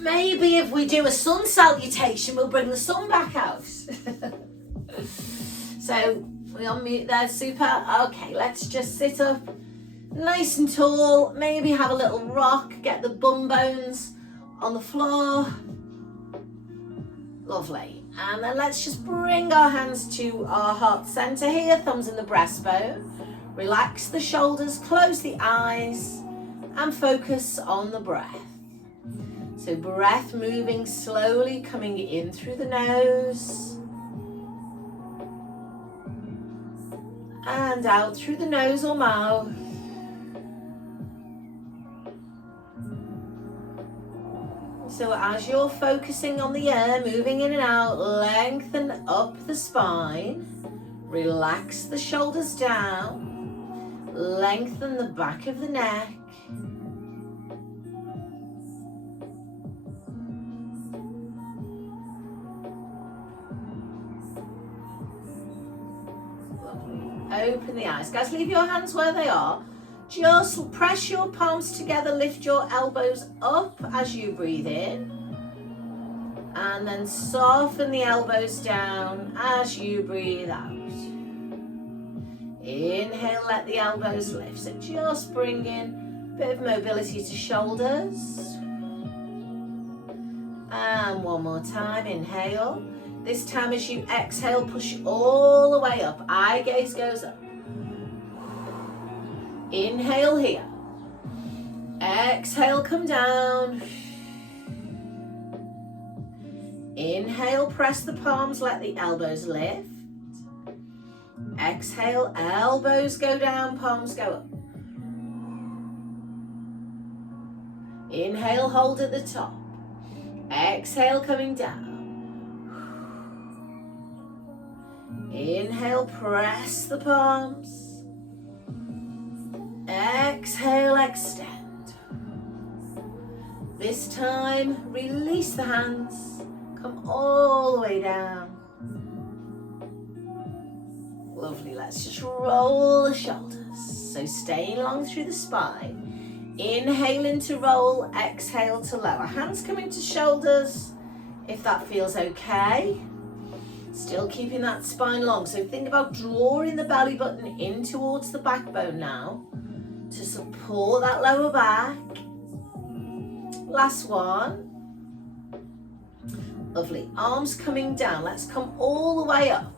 Maybe if we do a sun salutation, we'll bring the sun back out. So we on mute there, super. Okay, let's just sit up nice and tall. Maybe have a little rock, get the bum bones on the floor. Lovely. And then let's just bring our hands to our heart center here, thumbs in the breastbone. Relax the shoulders, close the eyes, and focus on the breath. So breath moving slowly, coming in through the nose and out through the nose or mouth. So as you're focusing on the air, moving in and out, lengthen up the spine, relax the shoulders down, lengthen the back of the neck. Open the eyes. Guys, leave your hands where they are. Just press your palms together, lift your elbows up as you breathe in. And then soften the elbows down as you breathe out. Inhale, let the elbows lift. So just bring in a bit of mobility to shoulders. And one more time, inhale. This time as you exhale, push all the way up. Eye gaze goes up. Inhale here. Exhale, come down. Inhale, press the palms, let the elbows lift. Exhale, elbows go down, palms go up. Inhale, hold at the top. Exhale, coming down. Inhale, press the palms. Exhale, extend. This time, release the hands. Come all the way down. Lovely, let's just roll the shoulders. So staying long through the spine. Inhale in to roll, exhale to lower. Hands coming to shoulders, if that feels okay. Still keeping that spine long. So think about drawing the belly button in towards the backbone now to support that lower back. Last one. Lovely. Arms coming down. Let's come all the way up.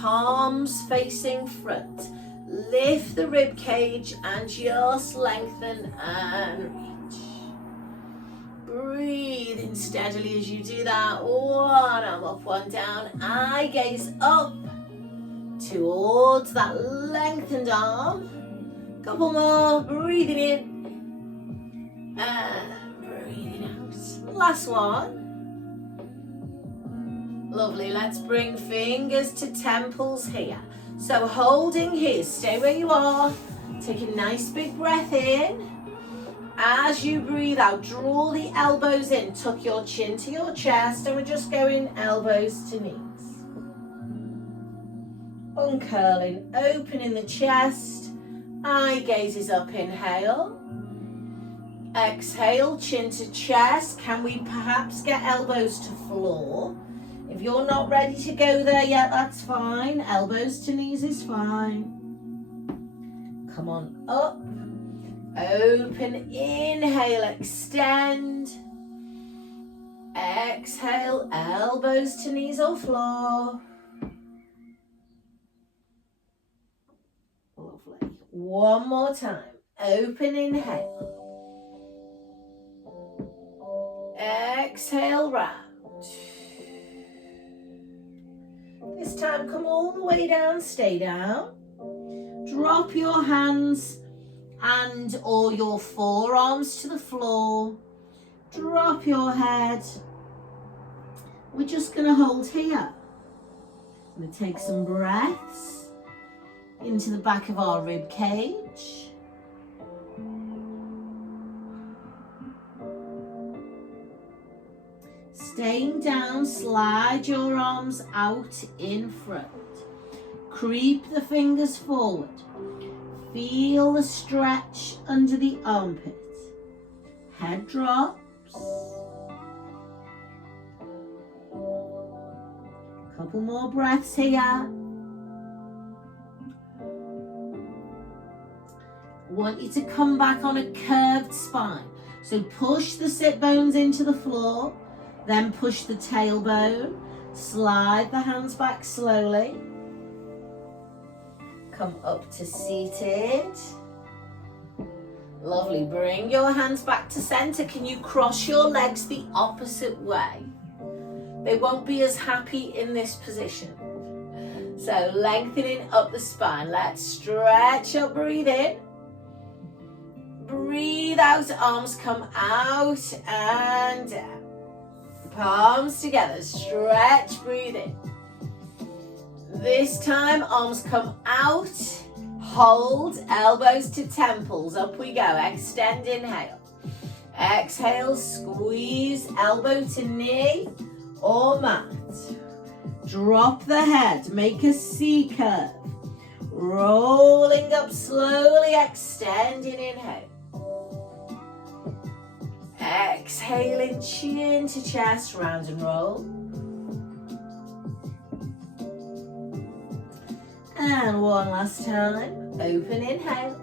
Palms facing front. Lift the rib cage and just lengthen and reach. Breathe in steadily as you do that. One arm up, one down. Eye gaze up towards that lengthened arm. Couple more. Breathing in and breathing out. Last one. Lovely. Let's bring fingers to temples here. So holding here. Stay where you are. Take a nice big breath in. As you breathe out, draw the elbows in, tuck your chin to your chest, and we're just going elbows to knees. Uncurling, opening the chest, eye gazes up, inhale. Exhale, chin to chest. Can we perhaps get elbows to floor? If you're not ready to go there yet, that's fine. Elbows to knees is fine. Come on up. Open, inhale, extend. Exhale, elbows to knees or floor. Lovely. One more time. Open, inhale. Exhale, round. This time, come all the way down, stay down. Drop your hands and or your forearms to the floor. Drop your head. We're just going to hold here. I'm going to take some breaths into the back of our rib cage. Staying down, slide your arms out in front. Creep the fingers forward. Feel the stretch under the armpit. Head drops. Couple more breaths here. I want you to come back on a curved spine. So push the sit bones into the floor, then push the tailbone. Slide the hands back slowly. Come up to seated. Lovely. Bring your hands back to center. Can you cross your legs the opposite way? They won't be as happy in this position. So lengthening up the spine. Let's stretch up, breathe in. Breathe out, arms come out and down. Palms together, stretch, breathe in. This time, arms come out, hold, elbows to temples, up we go, extend, inhale. Exhale, squeeze, elbow to knee or mat. Drop the head, make a C curve. Rolling up slowly, extending, inhale. Exhaling, chin to chest, round and roll. And one last time, open, inhale.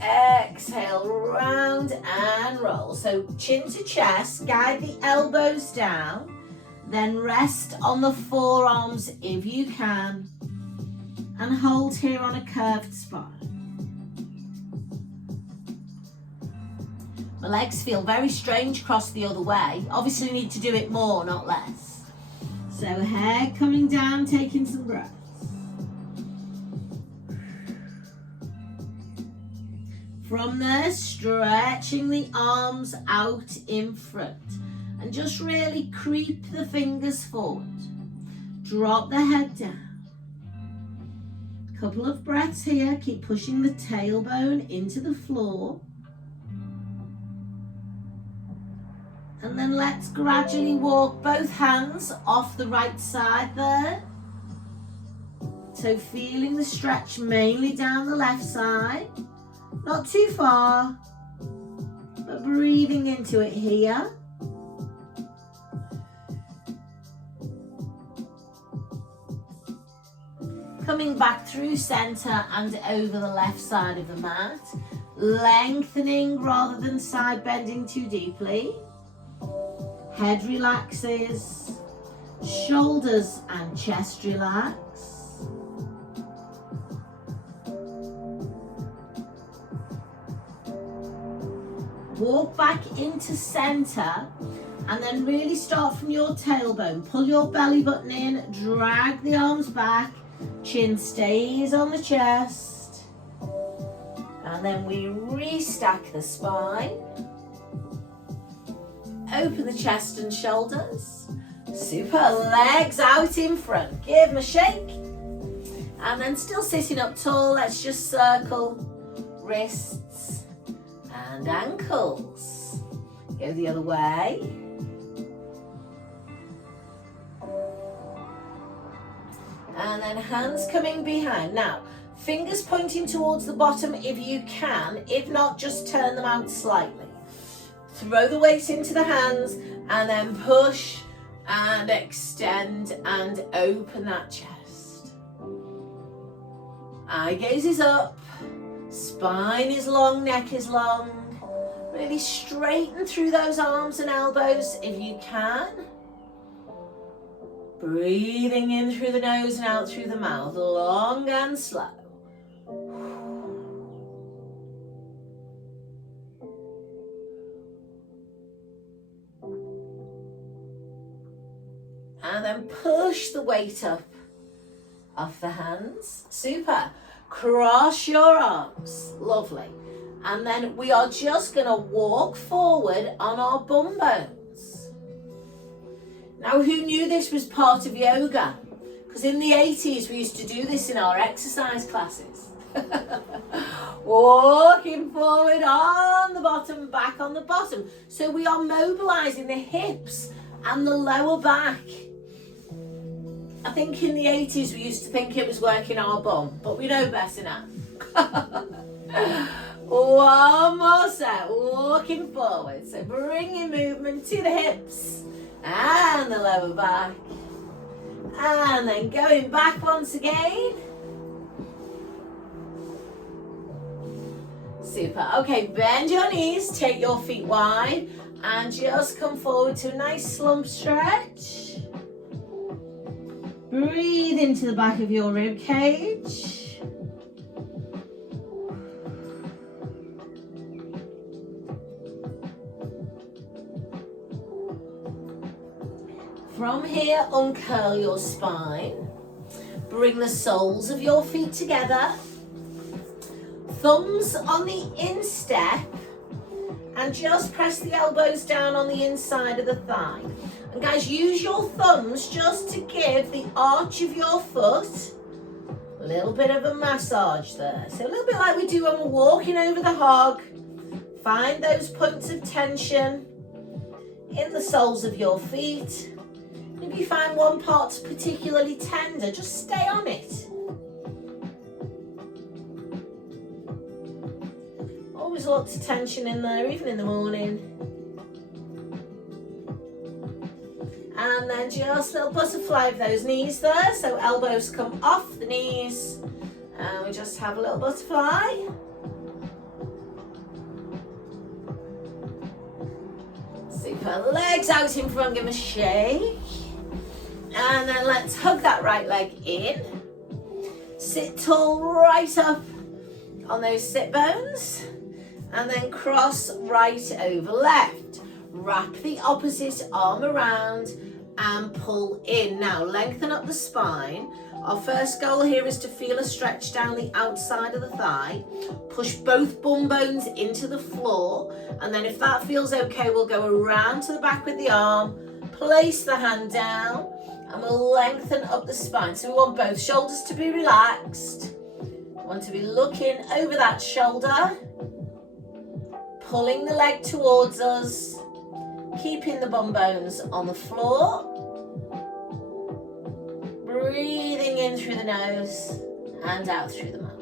Exhale, round and roll. So chin to chest, guide the elbows down, then rest on the forearms if you can, and hold here on a curved spine. My legs feel very strange crossed the other way. Obviously need to do it more, not less. So head coming down, taking some breaths. From there, stretching the arms out in front. And just really creep the fingers forward. Drop the head down. Couple of breaths here. Keep pushing the tailbone into the floor. And then let's gradually walk both hands off the right side there. So feeling the stretch mainly down the left side. Not too far, but breathing into it here. Coming back through center and over the left side of the mat. Lengthening rather than side bending too deeply. Head relaxes, shoulders and chest relax. Walk back into center and then really start from your tailbone. Pull your belly button in, drag the arms back, chin stays on the chest. And then we restack the spine. Open the chest and shoulders. Super. Legs out in front. Give them a shake. And then still sitting up tall, let's just circle wrists and ankles. Go the other way. And then hands coming behind. Now, fingers pointing towards the bottom if you can. If not, just turn them out slightly. Throw the weight into the hands and then push and extend and open that chest. Eye gaze is up, spine is long, neck is long. Really straighten through those arms and elbows if you can. Breathing in through the nose and out through the mouth, long and slow. And then push the weight up off the hands. Super. Cross your arms. Lovely. And then we are just going to walk forward on our bum bones. Now, who knew this was part of yoga? Because in the 80s, we used to do this in our exercise classes. Walking forward on the bottom, back on the bottom. So we are mobilizing the hips and the lower back. I think in the 80s we used to think it was working our bum, but we know better now. One more set, walking forward. So bring your movement to the hips and the lower back, and then going back once again. Super. Okay, bend your knees, take your feet wide, and just come forward to a nice slump stretch. Breathe into the back of your rib cage. From here, uncurl your spine. Bring the soles of your feet together. Thumbs on the instep, and just press the elbows down on the inside of the thigh. And guys, use your thumbs just to give the arch of your foot a little bit of a massage there. So a little bit like we do when we're walking over the hog. Find those points of tension in the soles of your feet. If you find one part's particularly tender, just stay on it. Always lots of tension in there, even in the morning. And then just a little butterfly of those knees there, so elbows come off the knees. And we just have a little butterfly. Super, legs out in front, give them a shake. And then let's hug that right leg in. Sit tall right up on those sit bones. And then cross right over left. Wrap the opposite arm around and pull in. Now lengthen up the spine. Our first goal here is to feel a stretch down the outside of the thigh. Push both bum bones into the floor. And then if that feels okay, we'll go around to the back with the arm. Place the hand down and we'll lengthen up the spine. So we want both shoulders to be relaxed. We want to be looking over that shoulder. Pulling the leg towards us, keeping the bum bones on the floor. Breathing in through the nose and out through the mouth.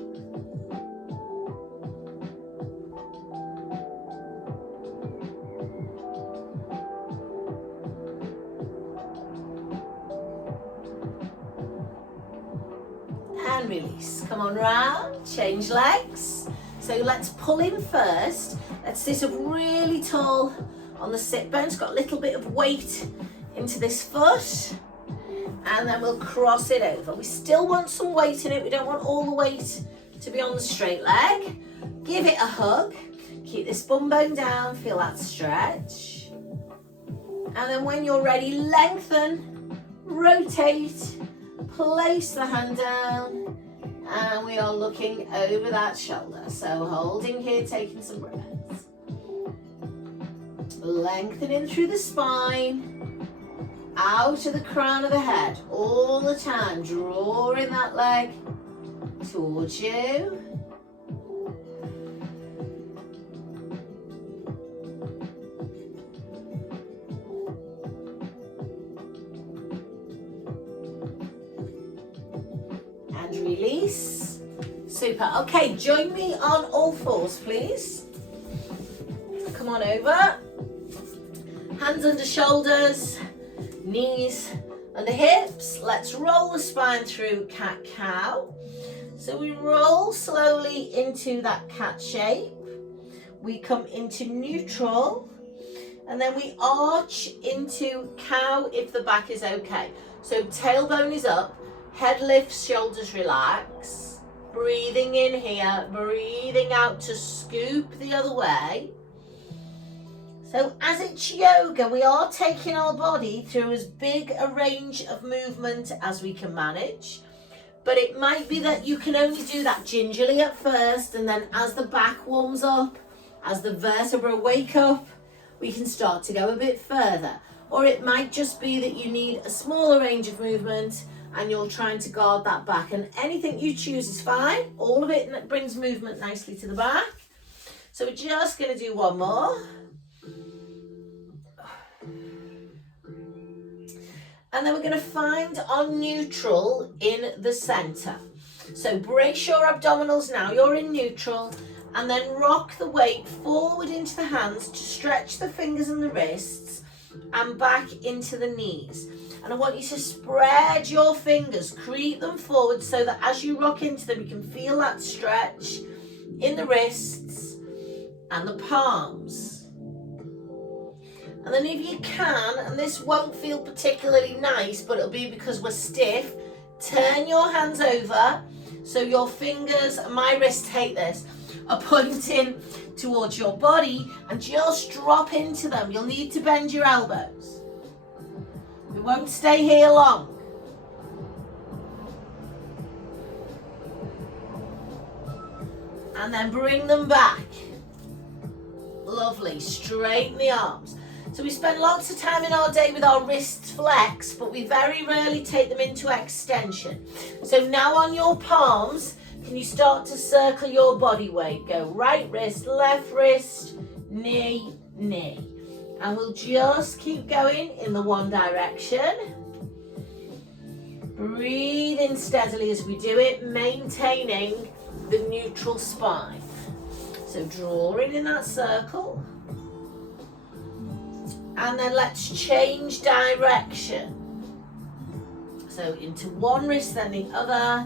And release. Come on round, change legs. So let's pull in first. Let's sit up really tall on the sit bones. Got a little bit of weight into this foot. And then we'll cross it over. We still want some weight in it. We don't want all the weight to be on the straight leg. Give it a hug. Keep this bum bone down. Feel that stretch. And then when you're ready, lengthen, rotate, place the hand down. And we are looking over that shoulder. So holding here, taking some breaths. Lengthening through the spine, out of the crown of the head, all the time, drawing that leg towards you. And release. Super. Okay, join me on all fours, please. Come on over. Hands under shoulders, knees under hips. Let's roll the spine through cat-cow. So we roll slowly into that cat shape. We come into neutral. And then we arch into cow if the back is okay. So tailbone is up, head lifts, shoulders relax. Breathing in here, breathing out to scoop the other way. So as it's yoga, we are taking our body through as big a range of movement as we can manage. But it might be that you can only do that gingerly at first, and then as the back warms up, as the vertebrae wake up, we can start to go a bit further. Or it might just be that you need a smaller range of movement and you're trying to guard that back. And anything you choose is fine. All of it brings movement nicely to the back. So we're just going to do one more. And then we're going to find our neutral in the center. So brace your abdominals now, you're in neutral, and then rock the weight forward into the hands to stretch the fingers and the wrists, and back into the knees. And I want you to spread your fingers, creep them forward so that as you rock into them, you can feel that stretch in the wrists and the palms. And then if you can, and this won't feel particularly nice, but it'll be because we're stiff, turn your hands over so your fingers, and my wrists hate this, are pointing towards your body, and just drop into them. You'll need to bend your elbows. We won't stay here long. And then bring them back. Lovely. Straighten the arms. So we spend lots of time in our day with our wrists flexed, but we very rarely take them into extension. So now on your palms, can you start to circle your body weight? Go right wrist, left wrist, knee, knee. And we'll just keep going in the one direction. Breathe in steadily as we do it, maintaining the neutral spine. So drawing in that circle. And then let's change direction. So into one wrist, then the other.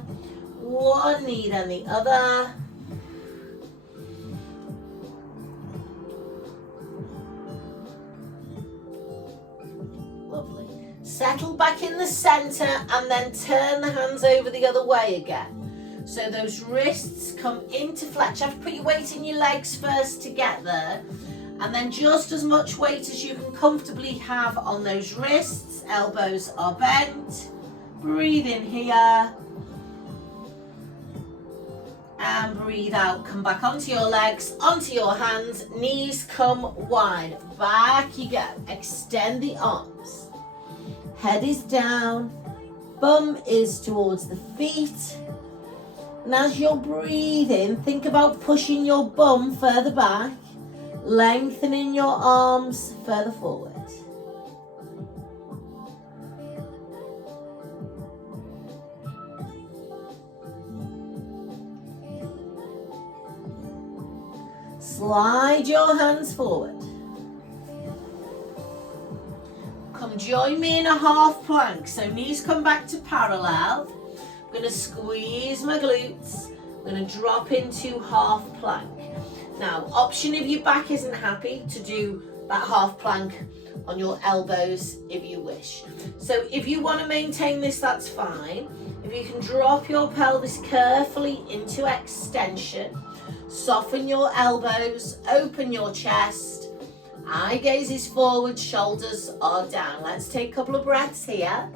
One knee, then the other. Lovely. Settle back in the center and then turn the hands over the other way again. So those wrists come into flex. You have to put your weight in your legs first to get there. And then just as much weight as you can comfortably have on those wrists. Elbows are bent. Breathe in here. And breathe out. Come back onto your legs, onto your hands. Knees come wide. Back you go. Extend the arms. Head is down. Bum is towards the feet. And as you're breathing, think about pushing your bum further back. Lengthening your arms further forward. Slide your hands forward. Come join me in a half plank. So knees come back to parallel. I'm going to squeeze my glutes. I'm going to drop into half plank. Now, option if your back isn't happy to do that half plank on your elbows if you wish. So if you want to maintain this, that's fine. If you can drop your pelvis carefully into extension, soften your elbows, open your chest, eye gaze is forward, shoulders are down. Let's take a couple of breaths here.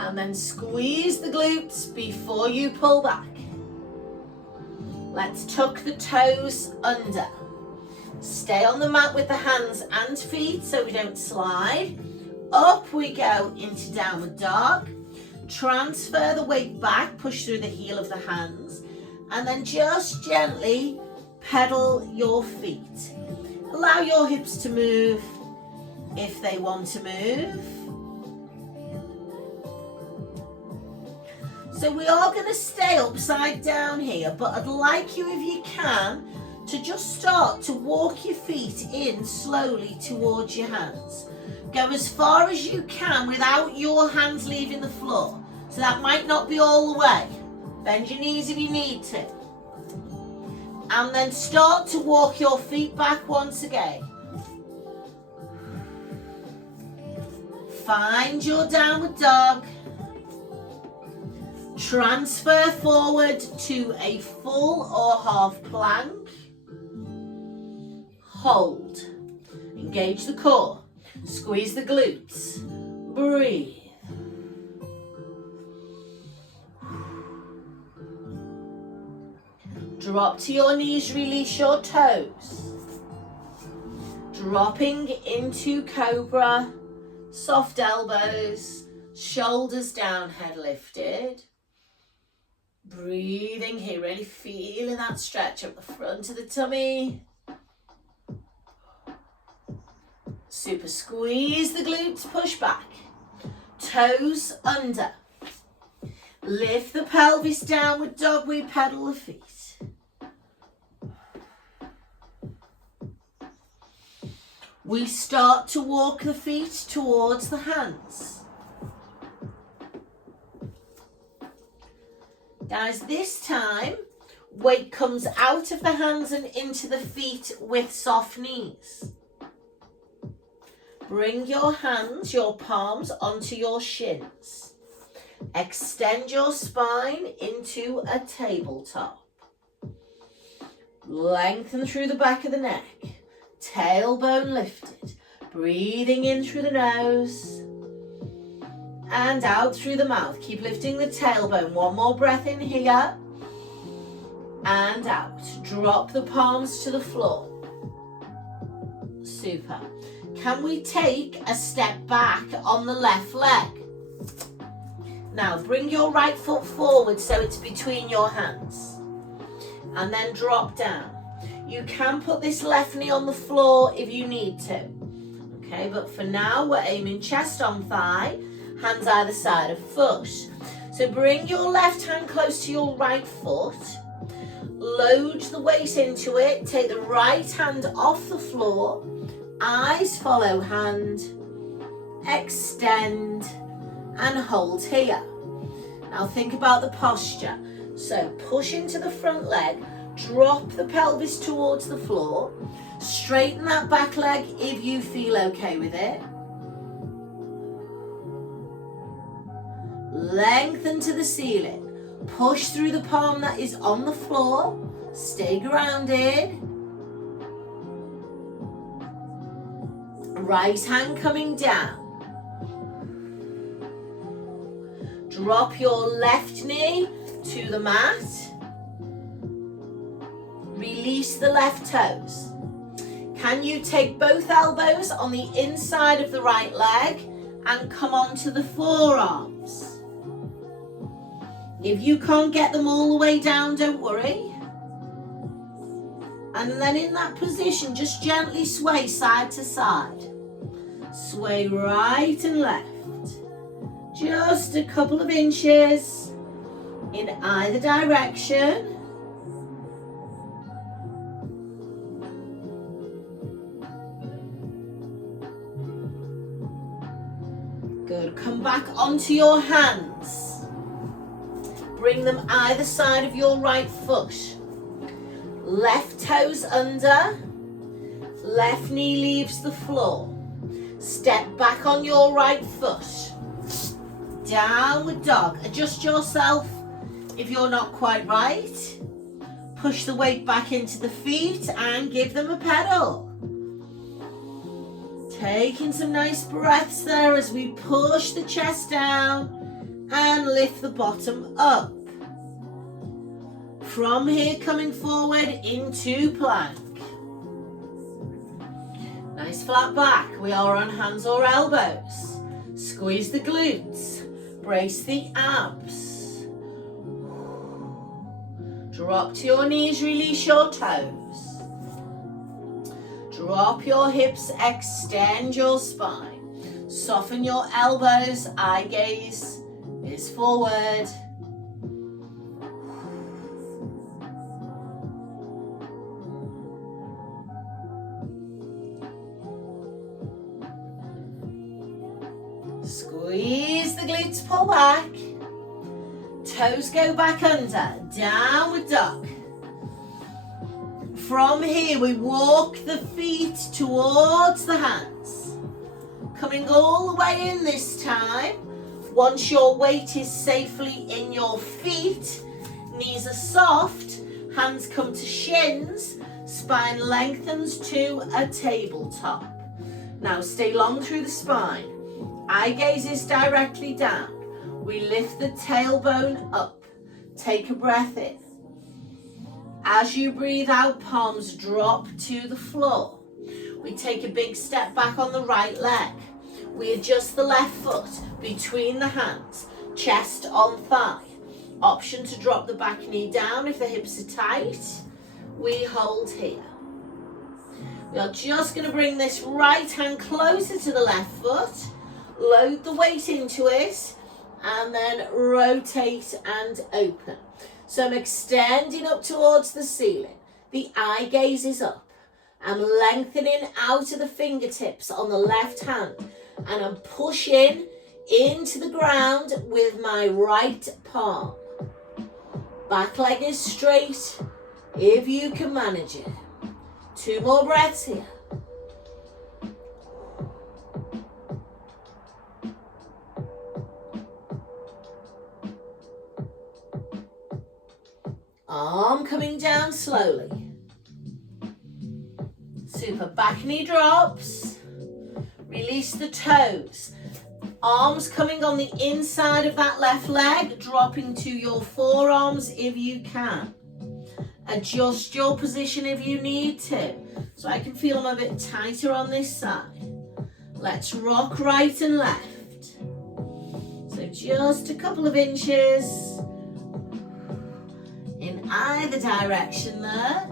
And then squeeze the glutes before you pull back. Let's tuck the toes under. Stay on the mat with the hands and feet so we don't slide. Up we go into downward dog. Transfer the weight back, push through the heel of the hands. And then just gently pedal your feet. Allow your hips to move if they want to move. So we are going to stay upside down here, but I'd like you, if you can, to just start to walk your feet in slowly towards your hands. Go as far as you can without your hands leaving the floor. So that might not be all the way. Bend your knees if you need to. And then start to walk your feet back once again. Find your downward dog. Transfer forward to a full or half plank. Hold. Engage the core. Squeeze the glutes. Breathe. Drop to your knees, release your toes. Dropping into cobra. Soft elbows. Shoulders down, head lifted. Breathing here, really feeling that stretch up the front of the tummy. Super squeeze the glutes, push back. Toes under. Lift the pelvis, downward dog, we pedal the feet. We start to walk the feet towards the hands. Guys, this time, weight comes out of the hands and into the feet with soft knees. Bring your hands, your palms onto your shins. Extend your spine into a tabletop. Lengthen through the back of the neck. Tailbone lifted. Breathing in through the nose. And out through the mouth. Keep lifting the tailbone. One more breath in here. And out. Drop the palms to the floor. Super. Can we take a step back on the left leg? Now bring your right foot forward so it's between your hands. And then drop down. You can put this left knee on the floor if you need to. Okay, but for now we're aiming chest on thigh, hands either side of foot. So bring your left hand close to your right foot. Load the weight into it. Take the right hand off the floor. Eyes follow hand, extend and hold here. Now think about the posture. So push into the front leg, drop the pelvis towards the floor, straighten that back leg if you feel okay with it. Lengthen to the ceiling, push through the palm that is on the floor, stay grounded. Right hand coming down. Drop your left knee to the mat. Release the left toes. Can you take both elbows on the inside of the right leg and come onto the forearms? If you can't get them all the way down, don't worry. And then in that position, just gently sway side to side. Sway right and left. Just a couple of inches in either direction. Good. Come back onto your hands. Bring them either side of your right foot. Left toes under. Left knee leaves the floor. Step back on your right foot. Downward dog. Adjust yourself if you're not quite right. Push the weight back into the feet and give them a pedal. Taking some nice breaths there as we push the chest down and lift the bottom up. From here, coming forward into plank. Nice flat back. We are on hands or elbows. Squeeze the glutes. Brace the abs. Drop to your knees, release your toes. Drop your hips, extend your spine. Soften your elbows, eye gaze is forward. Squeeze the glutes, pull back. Toes go back under, downward dog. From here, we walk the feet towards the hands. Coming all the way in this time. Once your weight is safely in your feet, knees are soft, hands come to shins, spine lengthens to a tabletop. Now stay long through the spine. Eye gaze is directly down. We lift the tailbone up. Take a breath in. As you breathe out, palms drop to the floor. We take a big step back on the right leg. We adjust the left foot between the hands, chest on thigh. Option to drop the back knee down if the hips are tight. We hold here. We are just going to bring this right hand closer to the left foot. Load the weight into it and then rotate and open. So I'm extending up towards the ceiling. The eye gaze is up. I'm lengthening out of the fingertips on the left hand, and I'm pushing into the ground with my right palm. Back leg is straight, if you can manage it. 2 more breaths here. Arm coming down slowly. Super. Back knee drops. Release the toes. Arms coming on the inside of that left leg, dropping to your forearms if you can. Adjust your position if you need to. So I can feel I'm a bit tighter on this side. Let's rock right and left. So just a couple of inches in either direction there.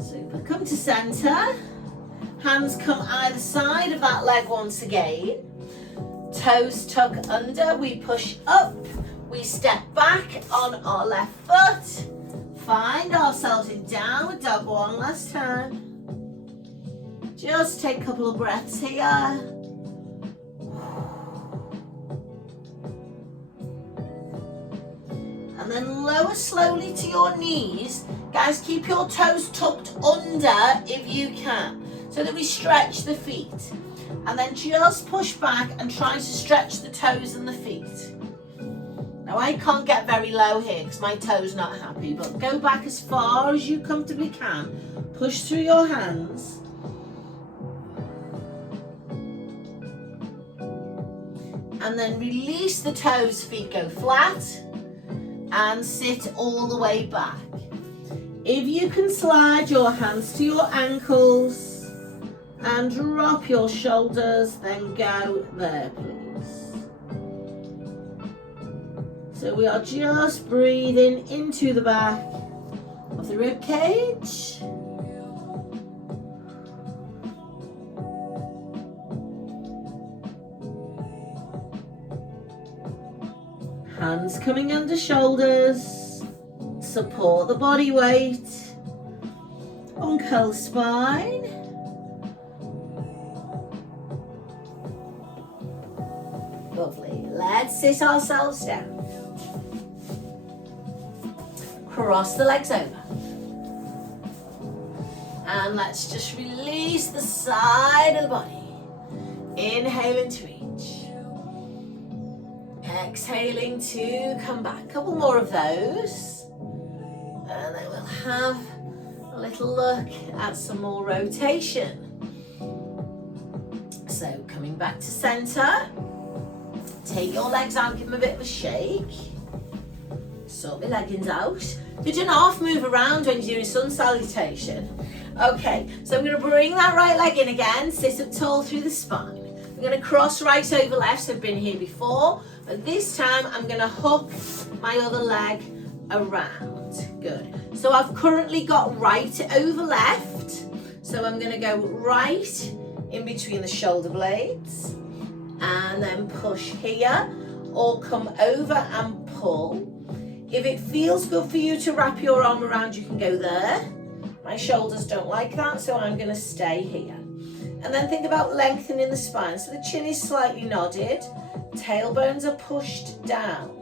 Super. Come to center. Hands come either side of that leg once again. Toes tuck under. We push up. We step back on our left foot. Find ourselves in downward dog one last time. Just take a couple of breaths here. And then lower slowly to your knees. Guys, keep your toes tucked under if you can, so that we stretch the feet. And then just push back and try to stretch the toes and the feet. Now I can't get very low here because my toe's not happy, but go back as far as you comfortably can. Push through your hands. And then release the toes, feet go flat. And sit all the way back. If you can slide your hands to your ankles and drop your shoulders, then go there, please. So we are just breathing into the back of the rib cage. Hands coming under shoulders. Support the body weight. Uncurl spine. Lovely. Let's sit ourselves down. Cross the legs over. And let's just release the side of the body. Inhaling to reach. Exhaling to come back. A couple more of those. And then we'll have a little look at some more rotation. So coming back to center. Take your legs out, give them a bit of a shake. Sort the leggings out. Do an half move around when you're doing sun salutation. Okay, so I'm going to bring that right leg in again. Sit up tall through the spine. I'm going to cross right over left, so I've been here before. But this time I'm going to hook my other leg around. Good. So I've currently got right over left. So I'm going to go right in between the shoulder blades. And then push here. Or come over and pull. If it feels good for you to wrap your arm around, you can go there. My shoulders don't like that, so I'm going to stay here. And then think about lengthening the spine. So the chin is slightly nodded. Tailbones are pushed down.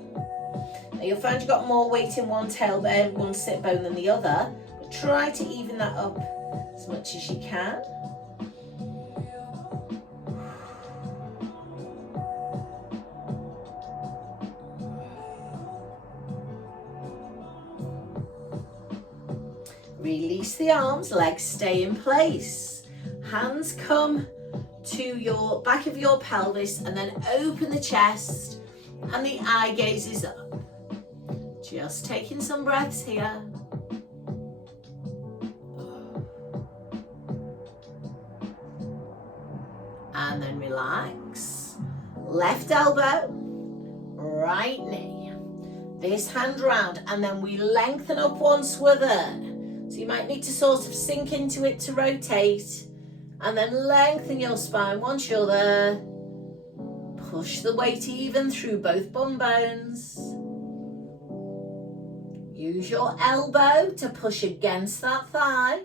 Now you'll find you've got more weight in one tailbone, one sit bone than the other. But try to even that up as much as you can. Release the arms, legs stay in place. Hands come to your back of your pelvis and then open the chest and the eye gaze is up. Just taking some breaths here. And then relax. Left elbow, right knee. This hand round and then we lengthen up once we're there. So you might need to sort of sink into it to rotate, and then lengthen your spine once you're there. Push the weight even through both bum bones. Use your elbow to push against that thigh.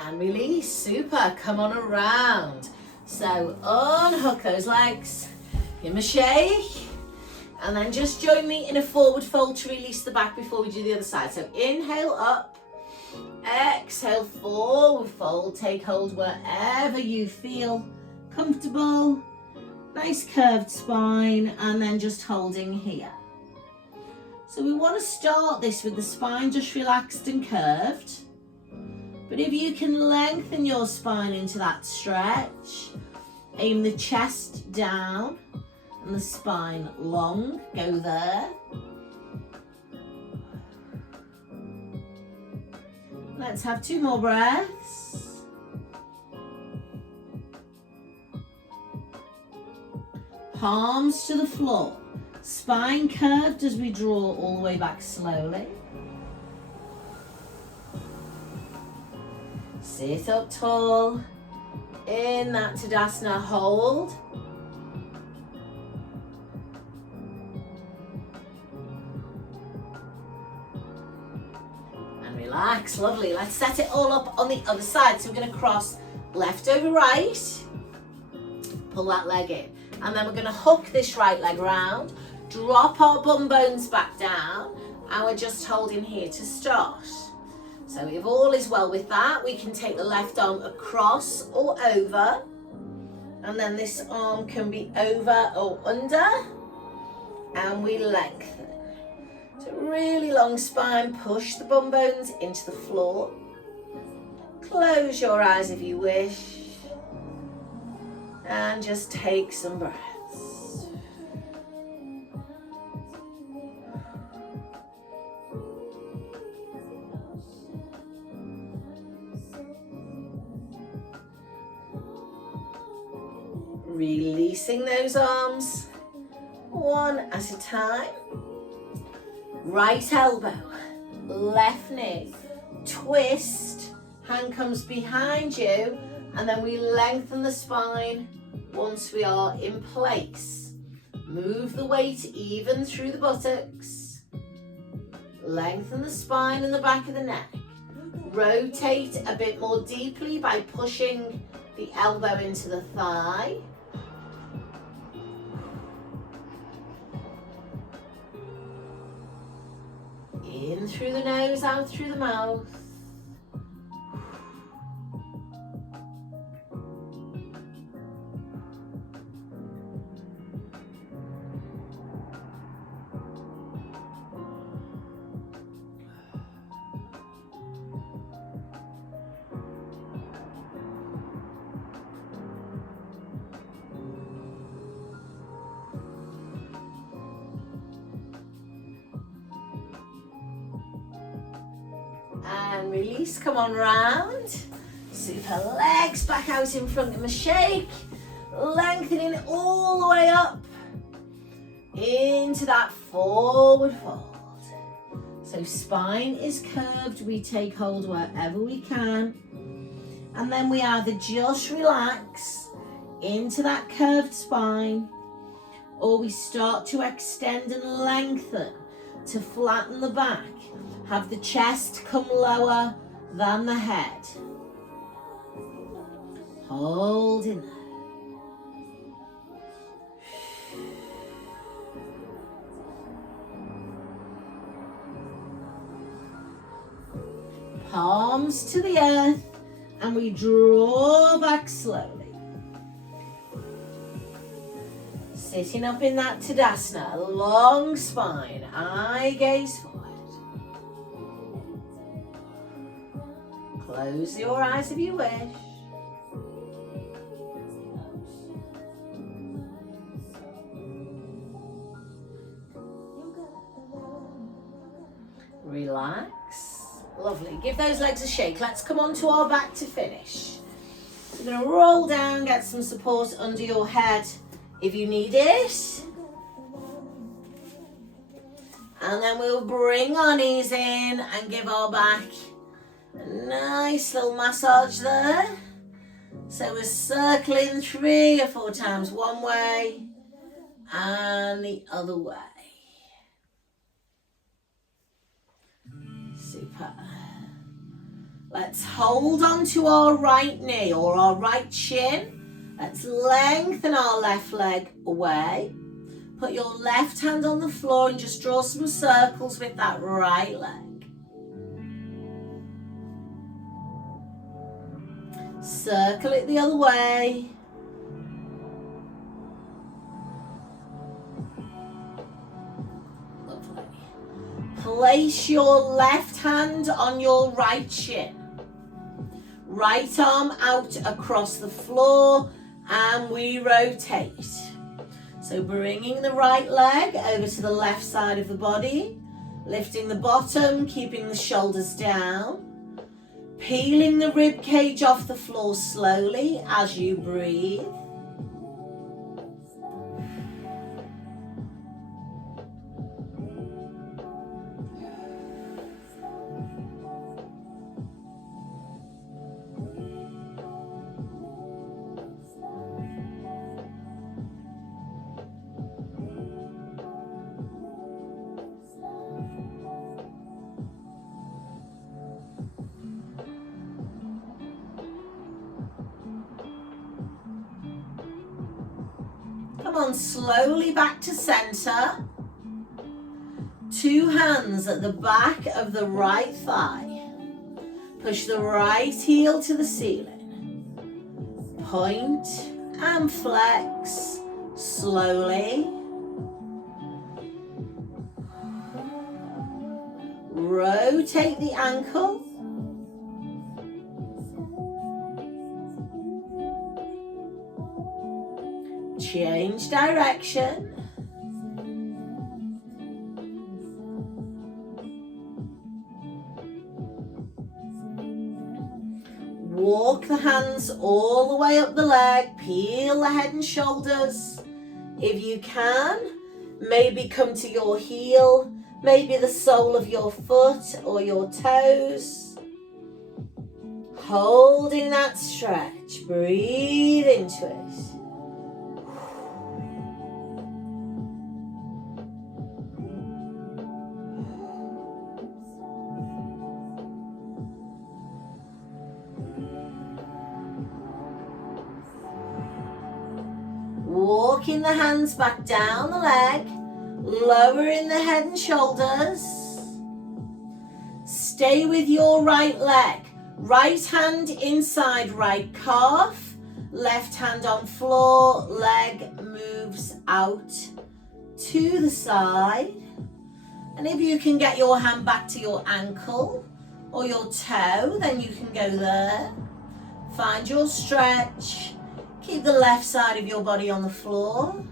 And release. Super. Come on around. So unhook those legs. Give them a shake. And then just join me in a forward fold to release the back before we do the other side. So inhale up. Exhale, forward fold. Take hold wherever you feel comfortable. Nice curved spine. And then just holding here. So we want to start this with the spine just relaxed and curved. But if you can lengthen your spine into that stretch, aim the chest down and the spine long, go there. Let's have 2 more breaths. Palms to the floor, spine curved as we draw all the way back slowly. Sit up tall, in that Tadasana hold. And relax, lovely. Let's set it all up on the other side. So we're going to cross left over right, pull that leg in. And then we're going to hook this right leg round, drop our bum bones back down, and we're just holding here to start. So if all is well with that, we can take the left arm across or over, and then this arm can be over or under, and we lengthen. So really long spine, push the bum bones into the floor. Close your eyes if you wish, and just take some breaths. Releasing those arms, one at a time. Right elbow, left knee, twist, hand comes behind you, and then we lengthen the spine once we are in place. Move the weight even through the buttocks. Lengthen the spine and the back of the neck. Rotate a bit more deeply by pushing the elbow into the thigh. In through the nose, out through the mouth. And release, come on round. Super, legs back out in front, give them a shake. Lengthening all the way up into that forward fold. So spine is curved, we take hold wherever we can. And then we either just relax into that curved spine, or we start to extend and lengthen to flatten the back. Have the chest come lower than the head. Hold in there. Palms to the earth, and we draw back slowly. Sitting up in that Tadasana, long spine, eye gaze forward. Close your eyes if you wish. relax. Lovely. Give those legs a shake. Let's come onto our back to finish. We're going to roll down, get some support under your head if you need it. And then we'll bring our knees in and give our back a nice little massage there. So we're circling 3 or 4 times one way and the other way. Super. Let's hold on to our right knee or our right shin. Let's lengthen our left leg away. Put your left hand on the floor and just draw some circles with that right leg. Circle it the other way. Lovely. Place your left hand on your right shin. Right arm out across the floor and we rotate. So bringing the right leg over to the left side of the body, lifting the bottom, keeping the shoulders down. Peeling the rib cage off the floor slowly as you breathe. Come on, slowly back to center. 2 hands at the back of the right thigh. Push the right heel to the ceiling. Point and flex slowly. Rotate the ankle. Change direction. Walk the hands all the way up the leg. Peel the head and shoulders. If you can, maybe come to your heel, maybe the sole of your foot or your toes. Holding that stretch. Breathe into it. Walking the hands back down the leg, lowering the head and shoulders. Stay with your right leg. Right hand inside right calf, left hand on floor, leg moves out to the side. And if you can get your hand back to your ankle or your toe, then you can go there. Find your stretch. Keep the left side of your body on the floor.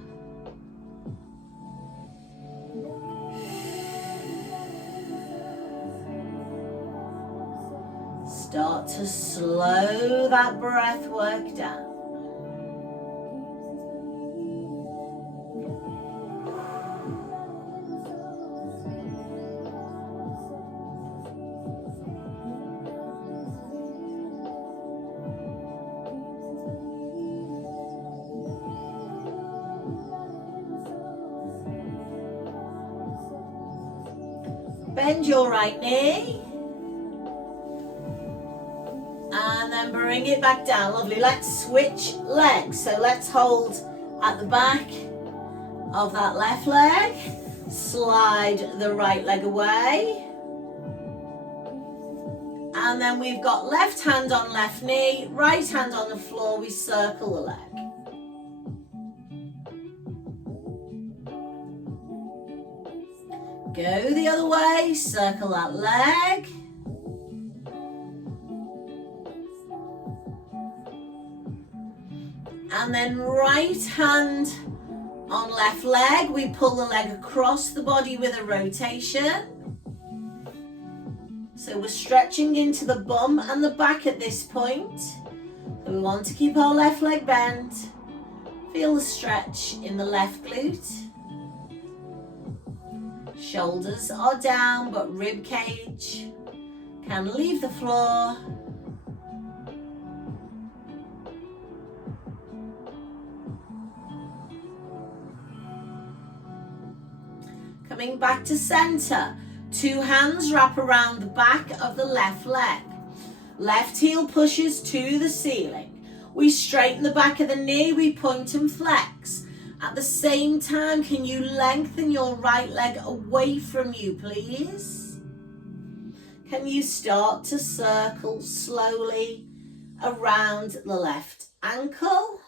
Start to slow that breath work down. Bend your right knee. And then bring it back down. Lovely. Let's switch legs. So let's hold at the back of that left leg. Slide the right leg away. And then we've got left hand on left knee, right hand on the floor. We circle the leg. Go the other way, circle that leg. And then right hand on left leg, we pull the leg across the body with a rotation. So we're stretching into the bum and the back at this point. So we want to keep our left leg bent. Feel the stretch in the left glute. Shoulders are down, but rib cage can leave the floor. Coming back to center. 2 hands wrap around the back of the left leg. Left heel pushes to the ceiling. We straighten the back of the knee, we point and flex. At the same time, can you lengthen your right leg away from you, please? Can you start to circle slowly around the left ankle?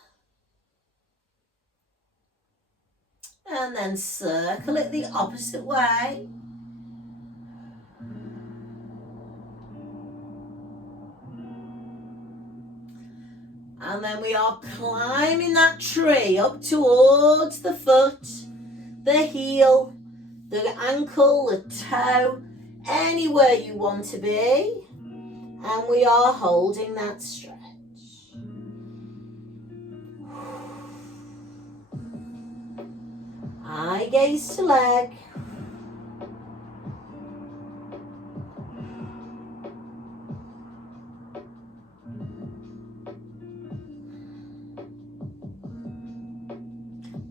And then circle it the opposite way. And then we are climbing that tree up towards the foot, the heel, the ankle, the toe, anywhere you want to be. And we are holding that stretch. Eye gaze to leg.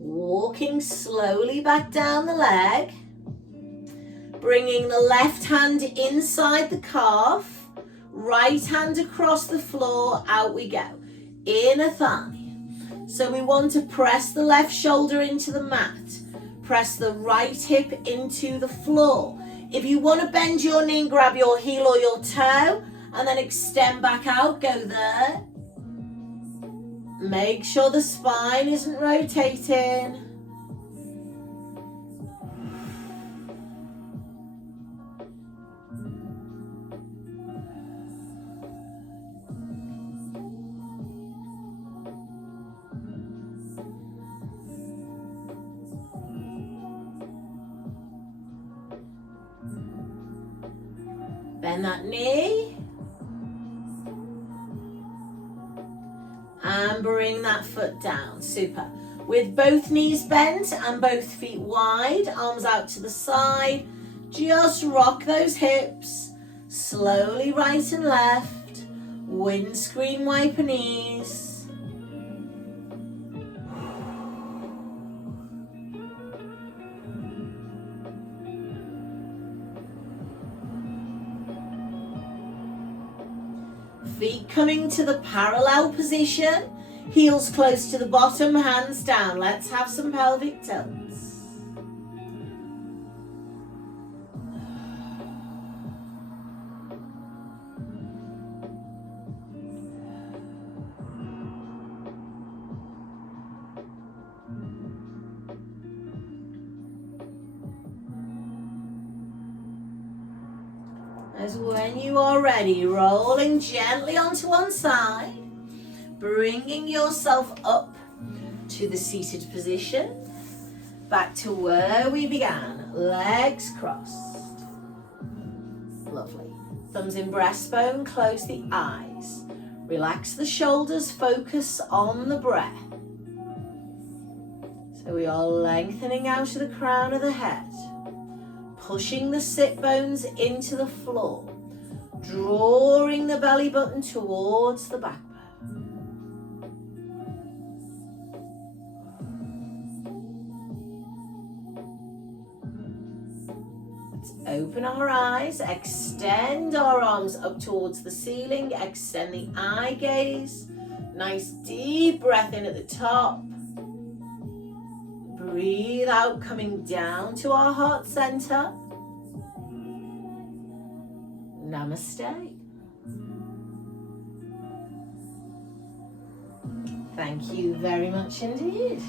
Walking slowly back down the leg, bringing the left hand inside the calf, right hand across the floor, out we go, inner thigh. So we want to press the left shoulder into the mat, press the right hip into the floor. If you want to bend your knee, grab your heel or your toe, and then extend back out, go there. Make sure the spine isn't rotating. Bend that knee. And bring that foot down. Super. With both knees bent and both feet wide, arms out to the side, just rock those hips. Slowly right and left. Windscreen wiper knees. Feet coming to the parallel position, heels close to the bottom, hands down. Let's have some pelvic tilts. As when you are ready, rolling gently onto one side, bringing yourself up to the seated position, back to where we began, legs crossed. Lovely. Thumbs in breastbone, close the eyes. Relax the shoulders, focus on the breath. So we are lengthening out of the crown of the head. Pushing the sit bones into the floor, drawing the belly button towards the backbone. Let's open our eyes, extend our arms up towards the ceiling, extend the eye gaze. Nice deep breath in at the top. Breathe out, coming down to our heart center. Namaste. Thank you very much indeed.